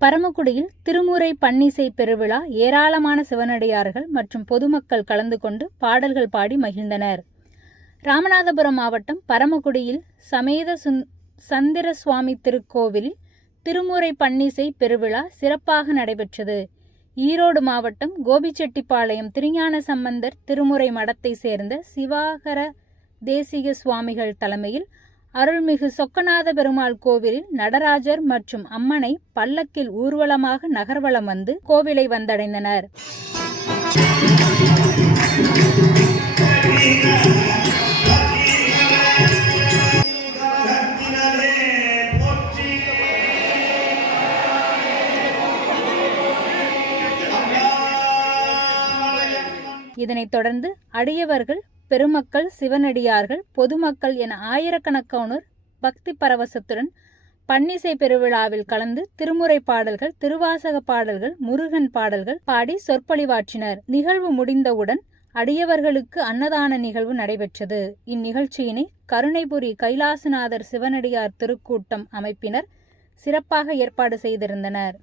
பரமக்குடியில் திருமுறை பன்னிசை பெருவிழா ஏராளமான சிவனடியார்கள் மற்றும் பொதுமக்கள் கலந்து கொண்டு பாடல்கள் பாடி மகிழ்ந்தனர். ராமநாதபுரம் மாவட்டம் பரமக்குடியில் சமேத சுந் சந்திர சுவாமி திருக்கோவிலில் திருமுறை பன்னிசை பெருவிழா சிறப்பாக நடைபெற்றது. ஈரோடு மாவட்டம் கோபிச்செட்டிப்பாளையம் திருஞான சம்பந்தர் திருமுறை மடத்தை சேர்ந்த சிவாகர தேசிக சுவாமிகள் தலைமையில் அருள்மிகு சொக்கநாத பெருமாள் கோவிலில் நடராஜர் மற்றும் அம்மனை பல்லக்கில் ஊர்வலமாக நகர்வலம் வந்து கோவிலை வந்தடைந்தனர். இதனைத் தொடர்ந்து அடியவர்கள் பெருமக்கள் சிவனடியார்கள் பொதுமக்கள் என ஆயிரக்கணக்கானோர் பக்தி பரவசத்துடன் பன்னிசை பெருவிழாவில் கலந்து திருமுறை பாடல்கள் திருவாசக பாடல்கள் முருகன் பாடல்கள் பாடி சொற்பொழிவாற்றினர். நிகழ்வு முடிந்தவுடன் அடியவர்களுக்கு அன்னதான நிகழ்வு நடைபெற்றது. இந்நிகழ்ச்சியினை கருணைபுரி கைலாசநாதர் சிவனடியார் திருக்கூட்டம் அமைப்பினர் சிறப்பாக ஏற்பாடு செய்திருந்தனர்.